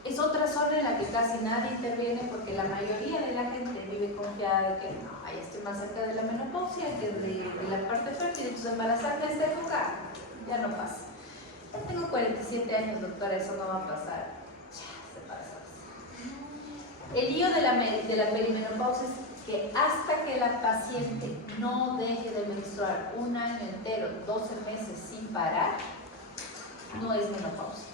Es otra zona en la que casi nadie interviene porque la mayoría de la gente vive confiada de que no, ya estoy más cerca de la menopausia que de la parte fértil, entonces embarazarme a esta época ya no pasa. Ya tengo 47 años, doctora, eso no va a pasar. Ya, se pasa. El lío de la perimenopausia es que hasta que la paciente no deje de menstruar un año entero, 12 meses sin parar, no es menopausia.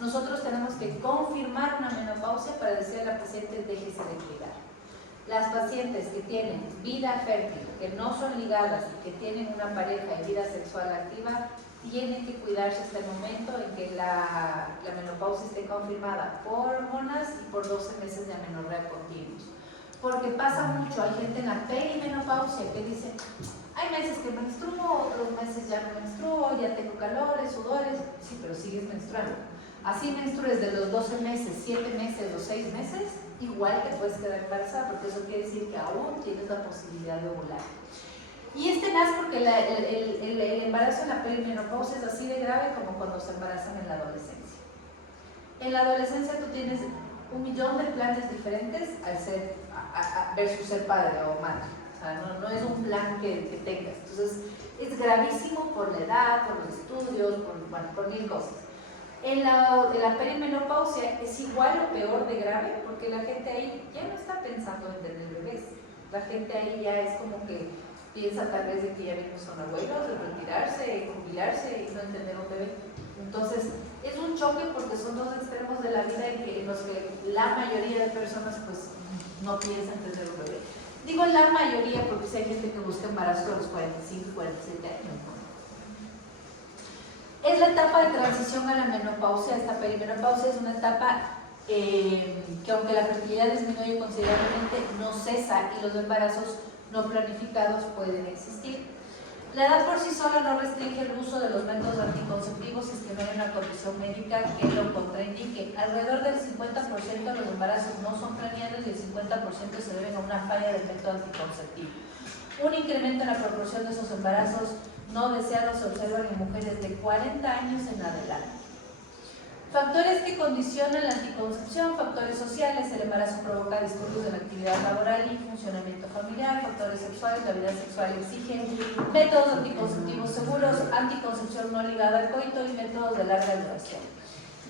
Nosotros tenemos que confirmar una menopausia para decirle a la paciente déjese de cuidar. Las pacientes que tienen vida fértil, que no son ligadas y que tienen una pareja y vida sexual activa, tienen que cuidarse hasta el momento en que la menopausia esté confirmada por hormonas y por 12 meses de amenorrea continuos. Porque pasa mucho, hay gente en la perimenopausia que dice, hay meses que menstruo, otros meses ya no menstruo, ya tengo calores, sudores, sí, pero sigues menstruando. Así menstrues de los 12 meses, 7 meses o 6 meses, igual te puedes quedar embarazada, porque eso quiere decir que aún tienes la posibilidad de ovular. Y nace porque el embarazo en la perimenopausia es así de grave como cuando se embarazan en la adolescencia. En la adolescencia tú tienes 1.000.000 de planes diferentes al ser, versus ser padre o madre. O sea, no es un plan que tengas. Entonces, es gravísimo por la edad, por los estudios, por 1000 cosas. En la perimenopausia es igual o peor de grave porque la gente ahí ya no está pensando en tener bebés. La gente ahí ya es como que piensa tal vez de que ya mismo son abuelos, de retirarse, jubilarse y no tener un bebé. Entonces, es un choque porque son dos extremos de la vida en los que la mayoría de personas pues no piensan tener un bebé. Digo la mayoría porque si hay gente que busca embarazo a los 45, 47 años, ¿no? Es la etapa de transición a la menopausia. Esta perimenopausia es una etapa que aunque la fertilidad disminuye considerablemente, no cesa y los embarazos no planificados pueden existir. La edad por sí sola no restringe el uso de los métodos anticonceptivos si es que no hay una condición médica que lo contraindique. Alrededor del 50% de los embarazos no son planeados y el 50% se deben a una falla del método anticonceptivo. Un incremento en la proporción de esos embarazos no deseados se observan en mujeres de 40 años en adelante. Factores que condicionan la anticoncepción, factores sociales, el embarazo provoca disturbios de la actividad laboral y funcionamiento familiar, factores sexuales, la vida sexual exige métodos anticonceptivos seguros, anticoncepción no ligada al coito y métodos de larga duración.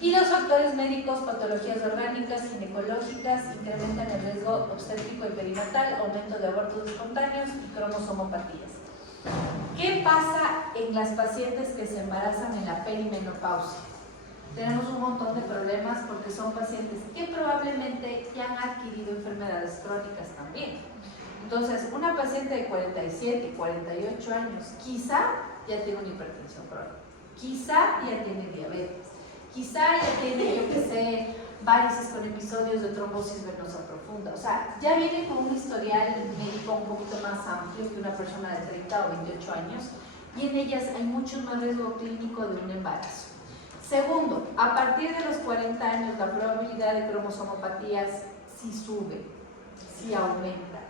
Y los factores médicos, patologías orgánicas, ginecológicas, incrementan el riesgo obstétrico y perinatal, aumento de abortos espontáneos y cromosomopatías. ¿Qué pasa en las pacientes que se embarazan en la perimenopausia? Tenemos un montón de problemas porque son pacientes que probablemente ya han adquirido enfermedades crónicas también. Entonces, una paciente de 47, 48 años, quizá ya tiene una hipertensión crónica, quizá ya tiene diabetes, quizá ya tiene, yo qué sé, varices con episodios de trombosis venosa profunda. O sea, ya viene con un historial médico un poquito más amplio que una persona de 30 o 28 años y en ellas hay mucho más riesgo clínico de un embarazo. Segundo, a partir de los 40 años la probabilidad de cromosomopatías sí sube, sí aumenta.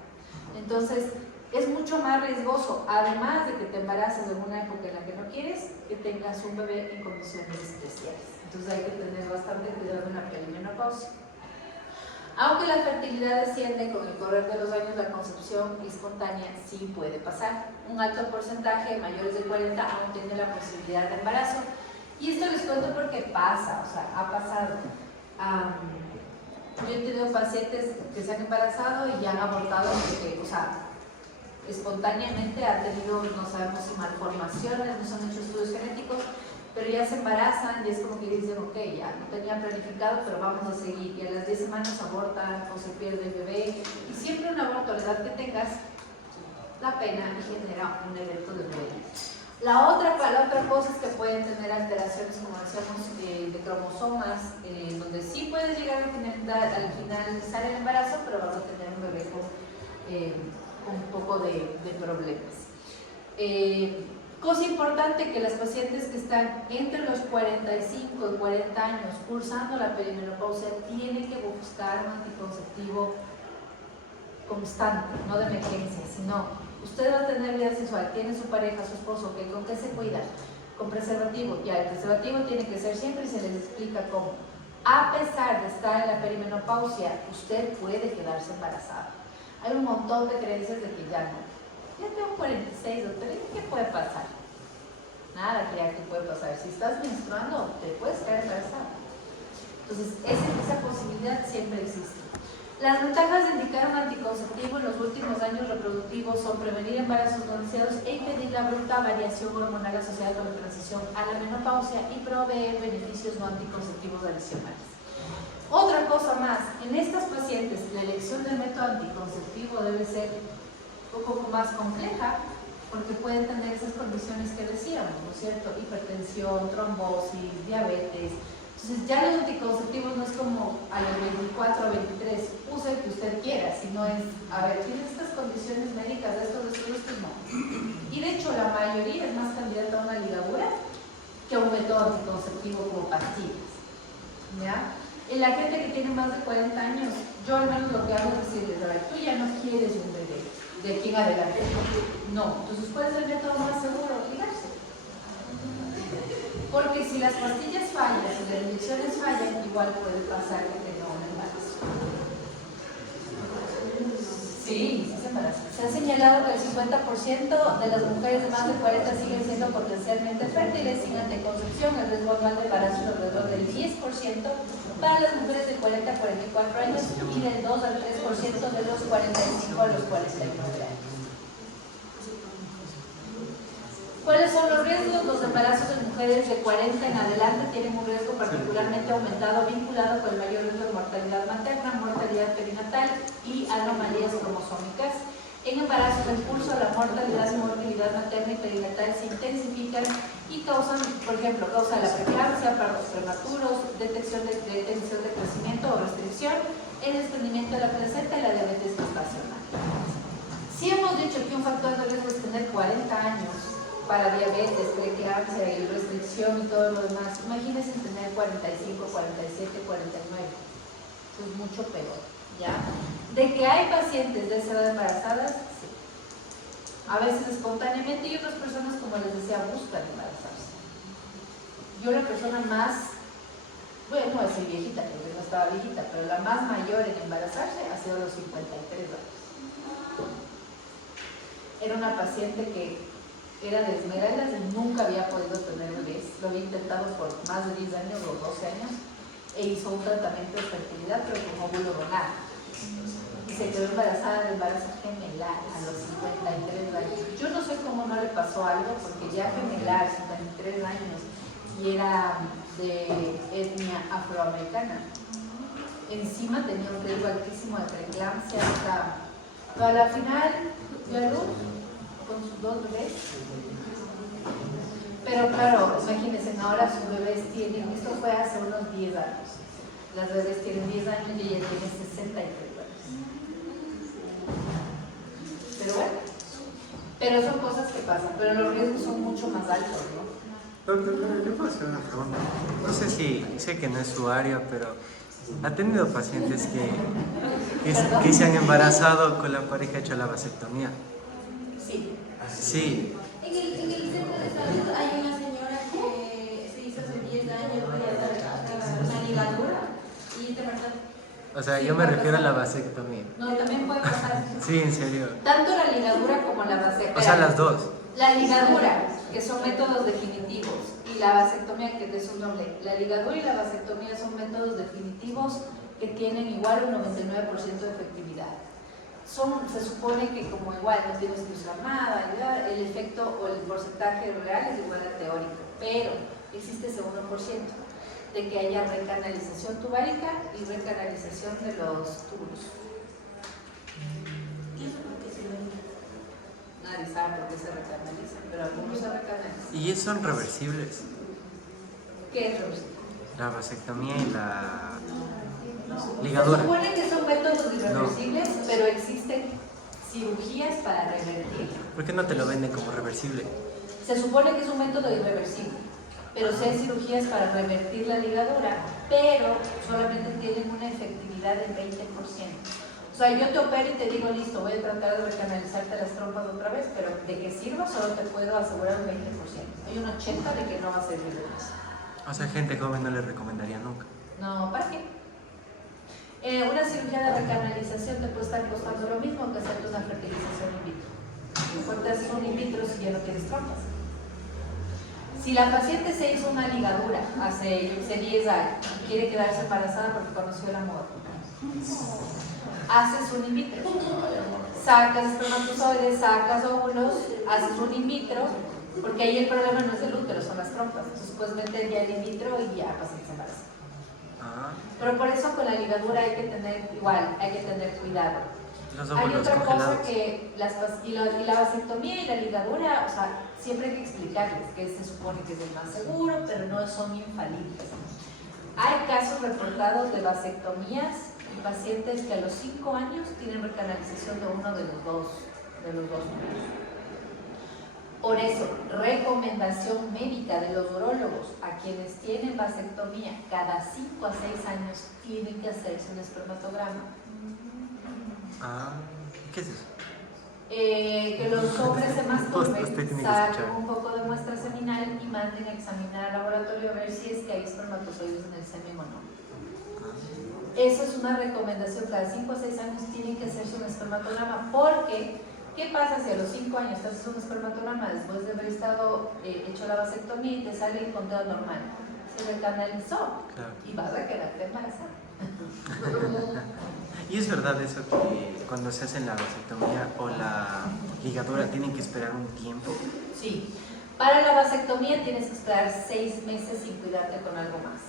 Entonces, es mucho más riesgoso, además de que te embaraces en una época en la que no quieres, que tengas un bebé en condiciones especiales. Entonces hay que tener bastante cuidado en la perimenopausia. Aunque la fertilidad desciende con el correr de los años, la concepción espontánea sí puede pasar. Un alto porcentaje, mayores de 40, aún tiene la posibilidad de embarazo. Y esto les cuento porque pasa, o sea, ha pasado. Yo he tenido pacientes que se han embarazado y ya han abortado porque, o sea, espontáneamente ha tenido, no sabemos si malformaciones, no se han hecho estudios genéticos, pero ya se embarazan y es como que dicen, ok, ya no tenía planificado, pero vamos a seguir. Y a las 10 semanas abortan o se pierde el bebé. Y siempre un aborto, a la edad que tengas, da pena y genera un evento de duelo. La otra cosa es que pueden tener alteraciones, como decíamos, de cromosomas, donde sí puedes llegar al finalizar el embarazo, pero vas a tener un bebé con un poco de problemas. Cosa importante, que las pacientes que están entre los 45 y 40 años cursando la perimenopausia tienen que buscar un anticonceptivo constante, no de emergencia, sino usted va a tener vida sexual, tiene su pareja, su esposo, ¿okay? ¿Con qué se cuida? Con preservativo. Ya, el preservativo tiene que ser siempre y se les explica cómo. A pesar de estar en la perimenopausia, usted puede quedarse embarazada. Hay un montón de creencias de que ya no. Ya tengo 46 o 30, ¿qué puede pasar? Nada que puede pasar. Si estás menstruando, te puedes quedar embarazada. Entonces, esa posibilidad siempre existe. Las ventajas de indicar un anticonceptivo en los últimos años reproductivos son prevenir embarazos no deseados e impedir la bruta variación hormonal asociada con la transición a la menopausia y proveer beneficios no anticonceptivos adicionales. Otra cosa más, en estas pacientes la elección del método anticonceptivo debe ser un poco más compleja porque pueden tener esas condiciones que decíamos, ¿no es cierto? Hipertensión, trombosis, diabetes. Entonces ya los anticonceptivos no es como a los 24 o 23, use el que usted quiera, sino es, a ver, ¿tienes estas condiciones médicas, estos, no? Y de hecho la mayoría es más candidata a una ligadura que a un método anticonceptivo como pastillas, ¿ya? En la gente que tiene más de 40 años, yo al menos lo que hago es decirles, a ver, tú ya no quieres un bebé, de aquí en adelante, no, entonces ¿cuál es el método más seguro? Ligarse. Porque si las pastillas fallan, si las inyecciones fallan, igual puede pasar que tenga un embarazo. Sí, sí se embaraza. Se ha señalado que el 50% de las mujeres de más de 40 siguen siendo potencialmente fértiles sin anticoncepción. El riesgo anual de embarazo es alrededor del 10% para las mujeres de 40 a 44 años y del 2 al 3% de los 45 a los 49 años. ¿Cuáles son los riesgos? Los embarazos en mujeres de 40 en adelante tienen un riesgo particularmente aumentado vinculado con el mayor riesgo de mortalidad materna, mortalidad perinatal y anomalías cromosómicas. En embarazos en curso, la mortalidad y morbilidad materna y perinatal se intensifican y causan, por ejemplo, causa la preeclampsia, partos prematuros, detención de crecimiento o restricción, el desprendimiento de la placenta y la diabetes gestacional. Si hemos dicho que un factor de riesgo es tener 40 años, para diabetes, preeclampsia y restricción y todo lo demás, imagínense tener 45, 47, 49. Eso es mucho peor, ¿ya? De que hay pacientes de esa edad embarazadas, sí. A veces espontáneamente y otras personas, como les decía, buscan embarazarse. Yo la persona más, bueno, no es viejita, porque no estaba viejita, pero la más mayor en embarazarse ha sido a los 53 años. Era una paciente que era de Esmeraldas y nunca había podido tener bebés. Lo había intentado por más de 10 años o 12 años e hizo un tratamiento de fertilidad, pero con óvulo donado. Y se quedó embarazada de embarazo gemelar a los 53 años. Yo no sé cómo no le pasó algo, porque ya gemelar, 53 años, y era de etnia afroamericana. Encima tenía un riesgo altísimo de preeclampsia, pero a la final dio a luz con sus 2 bebés. Pero claro, imagínense, ahora sus bebés tienen, esto fue hace unos 10 años, las bebés tienen 10 años y ella tiene 63 años. Pero bueno, pero son cosas que pasan, pero los riesgos son mucho más altos, ¿no? Doctor, yo puedo hacer una pregunta. No sé si, sé que no es su área, pero ¿ha tenido pacientes que se han embarazado con la pareja hecha la vasectomía? Sí. Sí. En el centro de salud hay una señora que se hizo hace 10 años una ligadura y te marcha. O sea, yo me refiero a la vasectomía. No, también puede pasar. Sí, en serio. Tanto la ligadura como la vasectomía. O sea, las dos. La ligadura que son métodos definitivos, y la vasectomía, que es un nombre. La ligadura y la vasectomía son métodos definitivos que tienen igual un 99% de efectividad. Se supone que como igual no tienes que usar nada, el efecto o el porcentaje real es igual al teórico, pero existe ese 1% de que haya recanalización tubárica y recanalización de los túbulos. ¿Y eso por qué se ve? Nadie sabe por qué se recanaliza, pero algunos se recanalizan. ¿Y son reversibles? ¿Qué es reversible? La vasectomía y la Se ligadura. supone que son métodos irreversibles, pero existen cirugías para revertir. ¿Por qué no te lo venden como reversible? Se supone que es un método irreversible, pero sí hay cirugías para revertir la ligadura, pero solamente tienen una efectividad del 20%. O sea, yo te opero y te digo, listo, voy a tratar de recanalizarte las trompas otra vez, pero de que sirva solo te puedo asegurar un 20%. Hay un 80% de que no va a servir de más. O sea, gente joven no le recomendaría nunca. No, ¿para qué? Una cirugía de recanalización te puede estar costando lo mismo que hacerte una fertilización in vitro. Mejor te haces un in vitro si ya no tienes trompas. Si la paciente se hizo una ligadura hace 10 años y quiere quedarse embarazada porque conoció el amor, haces un in vitro. Sacas espermatozoides, sacas óvulos, haces un in vitro, porque ahí el problema no es el útero, son las trompas. Entonces puedes meter ya el in vitro y ya paciente se embaraza. Pero por eso con la ligadura hay que tener cuidado. Los Hay óvulos otra congelados. cosa que la vasectomía y la ligadura, o sea, siempre hay que explicarles que se supone que es el más seguro, pero no son infalibles. Hay casos reportados de vasectomías y pacientes que a los 5 años tienen recanalización de uno de los dos úteros. Por eso, recomendación médica de los urólogos a quienes tienen vasectomía, cada 5 a 6 años tienen que hacerse un espermatograma. ¿Qué es eso? Que los hombres se masturben, Usted tiene que saquen escuchar. un poco de muestra seminal y manden a examinar al laboratorio a ver si es que hay espermatozoides en el semen o no. Eso es una recomendación, cada 5 a 6 años tienen que hacerse un espermatograma, porque ¿qué pasa si a los 5 años te haces un espermatograma después de haber estado hecho la vasectomía y te sale el conteo normal? Se recanalizó, Claro. y vas a quedarte embarazada. ¿Y es verdad eso que cuando se hacen la vasectomía o la ligadura tienen que esperar un tiempo? Sí, para la vasectomía tienes que esperar 6 meses sin cuidarte con algo más.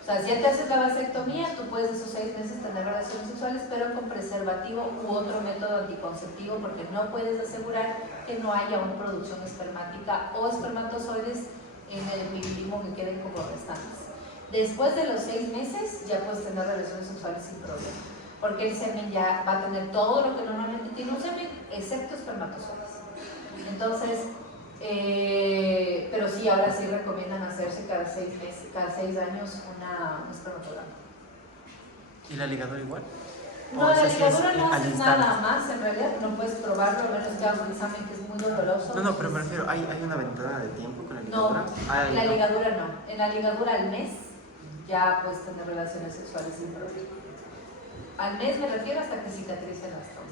O sea, si ya te haces la vasectomía, tú puedes esos 6 meses tener relaciones sexuales, pero con preservativo u otro método anticonceptivo, porque no puedes asegurar que no haya una producción espermática o espermatozoides en el epididimo que queden como restantes. Después de los 6 meses ya puedes tener relaciones sexuales sin problema, porque el semen ya va a tener todo lo que normalmente tiene un semen, excepto espermatozoides. Entonces, pero sí, ahora sí recomiendan hacerse cada 6 meses, cada 6 años un espermatograma. ¿Y la ligadura igual? No, ¿O la esa sí es ligadura no al haces instante? nada más, en realidad no puedes probarlo, a menos que hagas un examen que es muy doloroso. No, pero me refiero, ¿hay una ventana de tiempo con la No, ligadura? en la ligadura no. En la ligadura al mes ya puedes tener relaciones sexuales sin problema. Al mes me refiero hasta que cicatricen las trompas.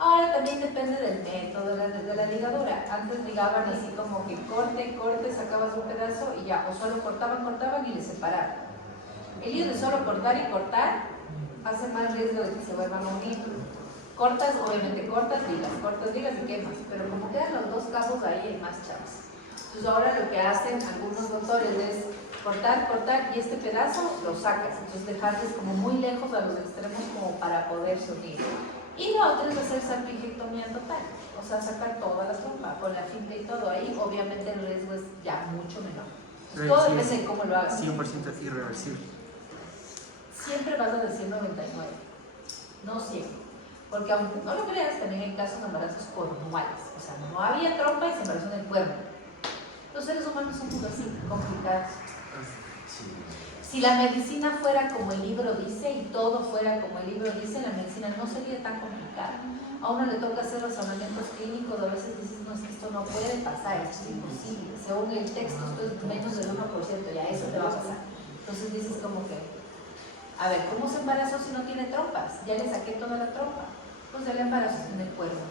Ahora también depende del método de la ligadura. Antes ligaban así como que corte, sacabas un pedazo y ya, o solo cortaban y le separaban. El lío de solo cortar y cortar hace más riesgo de que se vuelvan a unir. Cortas, obviamente cortas, ligas y quemas, pero como quedan los dos cabos ahí hay más chance. Entonces ahora lo que hacen algunos doctores es cortar y este pedazo lo sacas, entonces dejarles como muy lejos a los extremos como para poderse unir. Y lo otro es hacer salpingectomía total, o sea, sacar toda la trompa con la finta y todo ahí, obviamente el riesgo es ya mucho menor. Entonces, todo Sí, depende de cómo lo hagas. 100% irreversible. Siempre vas a decir 99, no 100, porque aunque no lo creas, también hay casos de embarazos cornuales, o sea, no había trompa y se embarazó en el cuerno. Los seres humanos somos así, complicados. Si la medicina fuera como el libro dice y todo fuera como el libro dice, la medicina no sería tan complicada. A uno le toca hacer razonamientos clínicos, a veces dices, no, es que esto no puede pasar, esto es imposible. Según el texto, esto es menos del 1%, ya eso te va a pasar. Entonces dices como que, a ver, ¿cómo se embarazó si no tiene trompas? Ya le saqué toda la trompa. Pues el embarazo está en el cuerpo.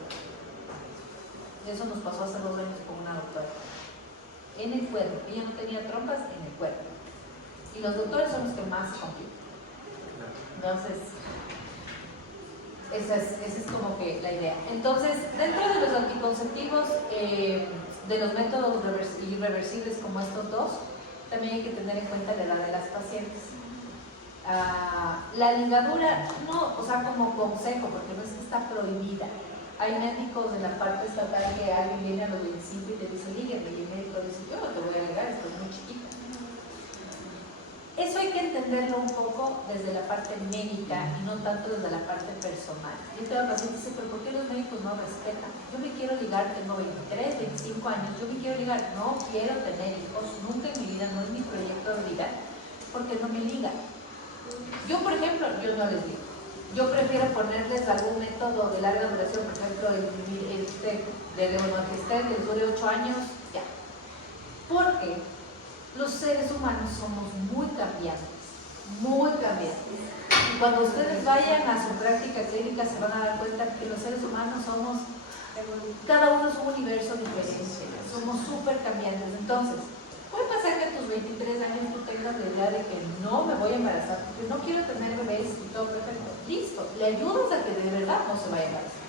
Eso nos pasó hace 2 años con una doctora. en el cuerpo. Ella no tenía trompas en el cuerpo. Y los doctores son los que más se complican. Entonces, esa es como que la idea. Entonces, dentro de los anticonceptivos, de los métodos irreversibles como estos dos, también hay que tener en cuenta la edad de las pacientes. La ligadura, no, o sea, como consejo, porque no es que está prohibida. Hay médicos en la parte estatal que alguien viene a los 25 y te dice lígueme, y el médico dice, yo no te voy a ligar, esto es muy chiquita. Eso hay que entenderlo un poco desde la parte médica y no tanto desde la parte personal. Yo tengo pacientes que dicen, pero ¿por qué los médicos no respetan? Yo me quiero ligar, tengo 23, 25 años, yo me quiero ligar, no quiero tener hijos, nunca en mi vida, no es mi proyecto de vida, porque no me ligan. Yo, por ejemplo, yo no les digo. Yo prefiero ponerles algún método de larga duración, por ejemplo, de Levonorgestrel, les dure 8 años, ya. Porque los seres humanos somos muy cambiantes, muy cambiantes. Y cuando ustedes vayan a su práctica clínica se van a dar cuenta que los seres humanos somos, cada uno es un universo diferente, somos súper cambiantes. Entonces, puede pasar que a tus 23 años tú tengas la idea de que no me voy a embarazar, porque no quiero tener bebés y todo perfecto. Listo, le ayudas a que de verdad no se vaya a embarazar.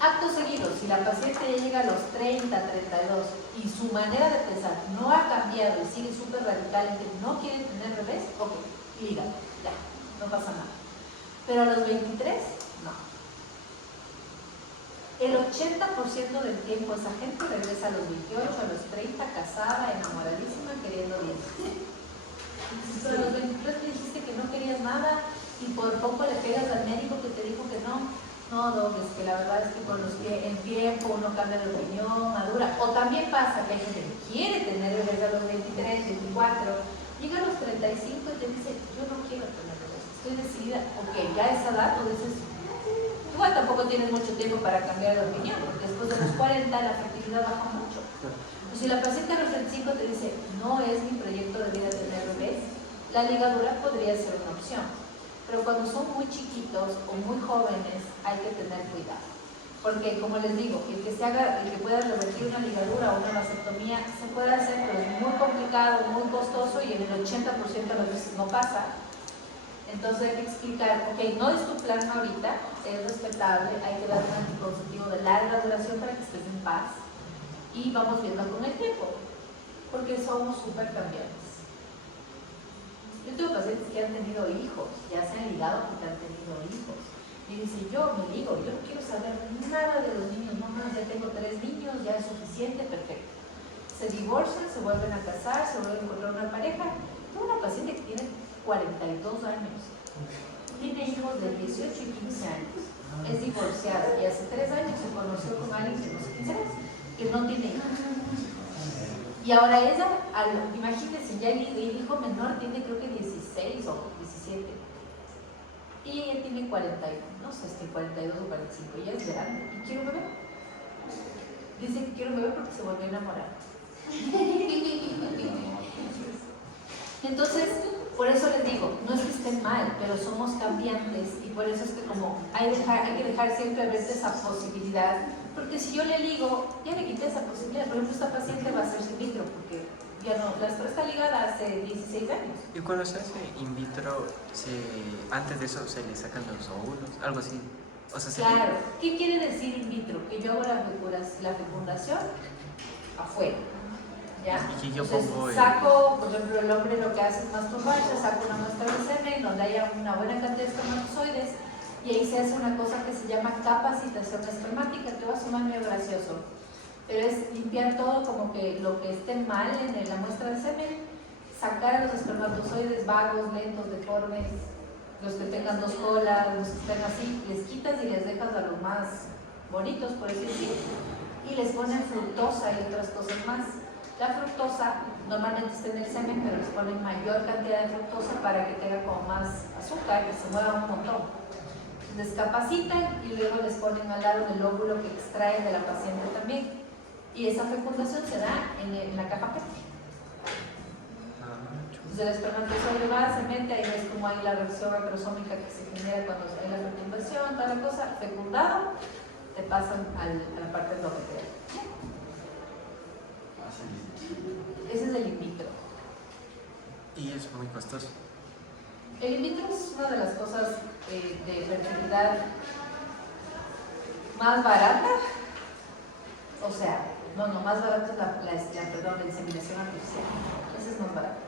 Acto seguido, si la paciente ya llega a los 30, 32 y su manera de pensar no ha cambiado y sigue súper radical en que no quiere tener bebés, ok, lígalo, ya, no pasa nada. Pero a los 23, no. El 80% del tiempo esa gente regresa a los 28, a los 30, casada, enamoradísima, queriendo bien. Pero a los 23 me dijiste que no querías nada y por poco le pegas al médico que te dijo que no. No, Doc, es que la verdad es que con el tiempo uno cambia de opinión, madura. O también pasa que hay gente que quiere tener bebés a los 23, 24, llega a los 35 y te dice, yo no quiero tener bebés, estoy decidida. Ok, ya a esa edad tú dices, igual tampoco tienes mucho tiempo para cambiar de opinión, porque después de los 40 la fertilidad baja mucho. O si la paciente a los 35 te dice, no es mi proyecto de vida tener bebés, la ligadura podría ser una opción. Pero cuando son muy chiquitos o muy jóvenes hay que tener cuidado. Porque como les digo, el que pueda revertir una ligadura o una vasectomía se puede hacer, pero es muy complicado, muy costoso y en el 80% de las veces no pasa. Entonces hay que explicar, ok, no es tu plan ahorita, es respetable, hay que dar un anticonceptivo de larga duración para que estés en paz y vamos viendo con el tiempo, porque somos súper cambiantes. Yo tengo pacientes que han tenido hijos, ya se han ligado porque han tenido hijos. Y dicen, yo me ligo, yo no quiero saber nada de los niños, no más, ya tengo 3 niños, ya es suficiente, perfecto. Se divorcian, se vuelven a casar, se vuelven a encontrar una pareja. Tengo una paciente que tiene 42 años, tiene hijos de 18 y 15 años, es divorciada y hace 3 años se conoció con alguien de unos 15 años que no tiene hijos. Y ahora ella, imagínense, ya el hijo menor tiene creo que 16 o 17 y ella tiene 41, no sé si 42 o 45, ella es grande y quiere un bebé. Dice que quiere un bebé porque se volvió a enamorar. Entonces, por eso les digo, no es que estén mal, pero somos cambiantes y por eso es que como hay que dejar siempre abierta esa posibilidad, porque si yo le ligo, ya le quité esa posibilidad. Por ejemplo, esta paciente va a hacerse in vitro porque ya no, la esposa está ligada hace 16 años. Y cuando se hace in vitro, antes de eso se le sacan los óvulos, algo así. O sea, claro, ¿qué quiere decir in vitro? Que yo hago la fecundación afuera. ¿Ya? Y yo entonces, pongo saco, por ejemplo, el hombre lo que hace es masturbarse, saco una muestra de semen donde haya una buena cantidad de espermatozoides y ahí se hace una cosa que se llama capacitación espermática, que va a sonar medio gracioso, pero es limpiar todo como que lo que esté mal en la muestra de semen, sacar a los espermatozoides vagos, lentos, deformes, los que tengan 2 colas, los que estén así, les quitas y les dejas a los más bonitos, por así decirlo, y les ponen fructosa y otras cosas más. La fructosa normalmente está en el semen, pero les ponen mayor cantidad de fructosa para que tenga como más azúcar, que se mueva un montón. Descapacitan y luego les ponen al lado del óvulo que extraen de la paciente también. Y esa fecundación se da en la caja PET. Entonces el espermatozoide va, se mete, ahí ves como hay la reacción acrosómica que se genera cuando hay la fecundación, toda la cosa, fecundado, te pasan a la parte endometrial. Ese es el in vitro. Y es muy costoso. El in vitro es una de las cosas de fertilidad más barata. O sea, no, más barato es la inseminación artificial. Ese es más barato.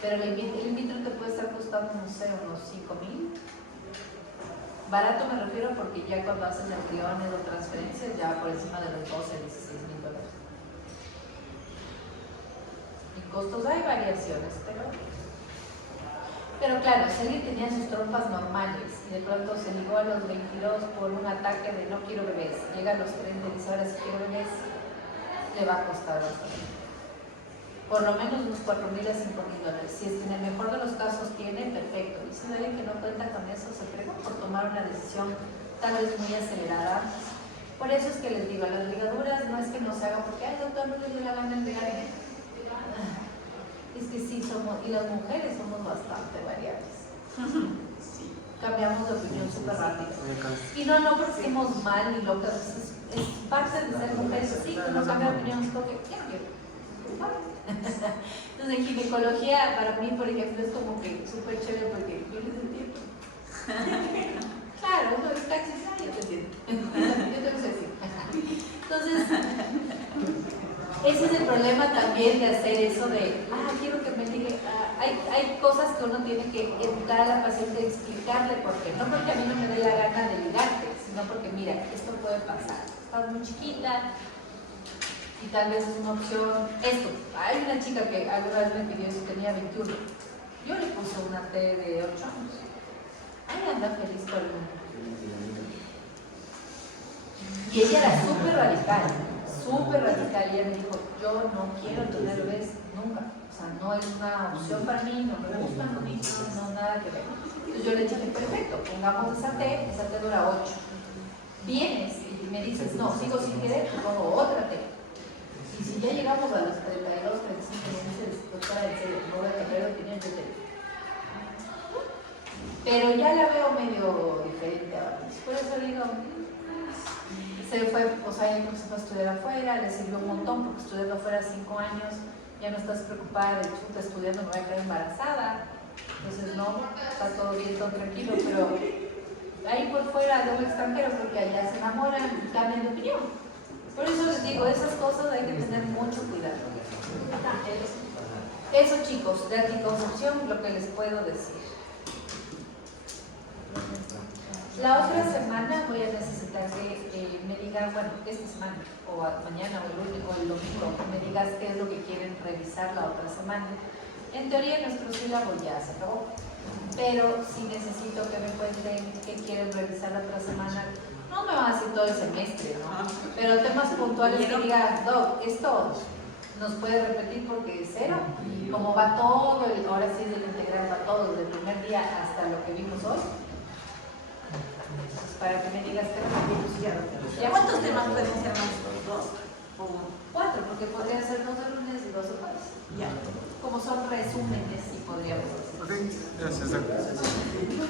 Pero el in vitro te puede estar costando, no sé, unos 5.000. Barato me refiero porque ya cuando haces embriones o transferencias ya por encima de los 12, 16.000 dólares. En costos hay variaciones, pero claro, si alguien tenía sus trompas normales y de pronto se ligó a los 22 por un ataque de no quiero bebés, llega a los 30 y dice ahora sí quiero bebés, le va a costar bastante. Por lo menos unos 4.000 a 5.000 dólares. Si es que en el mejor de los casos tiene, perfecto. Y si hay alguien que no cuenta con eso, se pega por tomar una decisión tal vez muy acelerada. Por eso es que les digo, las ligaduras no es que no se hagan porque ay doctor no le dio la gana de ligar. Es que sí somos, y las mujeres somos bastante variables. Sí. Cambiamos de opinión súper rápido. Y no porque estemos mal ni locas, es parte de ser mujeres, sí, que no cambia de opinión, porque entonces en ginecología para mí por ejemplo es como que súper chévere porque yo les entiendo. Claro, uno es taxi, yo te entiendo. Yo tengo sexy. Entonces ese es el problema también de hacer eso de quiero que me diga, hay cosas que uno tiene que educar a la paciente, explicarle por qué, no porque a mí no me dé la gana de ligarte, sino porque mira, esto puede pasar, estás muy chiquita y tal vez es una opción. Esto, hay una chica que alguna vez me pidió eso, tenía 21, yo le puse una T de 8 años, ahí anda feliz por el mundo. Y ella era súper radical, y ella me dijo, yo no quiero tener bebés nunca, o sea, no es una opción para mí, no me gustan los niños, no nada que ver. Entonces yo le dije, perfecto, pongamos esa T dura 8. Vienes y me dices, no, sigo sin querer, pongo otra T. Y si ya llegamos a los 32, 35, me dices, doctora, en serio, no voy a cambiar de opinión, yo te digo. Pero ya la veo medio diferente ahora. Por eso digo, se fue, o sea, ella se fue a estudiar afuera, le sirvió un montón porque estudiando afuera 5 años, ya no estás preocupada de chuta estudiando, me voy a quedar embarazada. Entonces no, está todo bien, todo tranquilo, pero ahí por fuera de un extranjero porque allá se enamoran y cambian de opinión. Por eso les digo, esas cosas hay que tener mucho cuidado. Eso chicos, de anticoncepción lo que les puedo decir. La otra semana voy a necesitar que me digan, bueno, esta semana, o mañana, o el domingo, me digas qué es lo que quieren revisar la otra semana. En teoría nuestro sílabo ya se acabó, pero sí necesito que me cuenten qué quieren revisar la otra semana. No me van a decir todo el semestre, ¿no? Pero temas puntuales que digan, Doc, esto nos puede repetir porque es 0. Como va todo, ahora sí del integral va todo, desde el primer día hasta lo que vimos hoy. Para que me digas qué repetimos. ¿Cuántos temas pueden ser más? 2 o 1? 4, porque podrían ser 2 el lunes y 2 el jueves. Ya. Como son resúmenes, sí podríamos decir. Ok, gracias, doctor.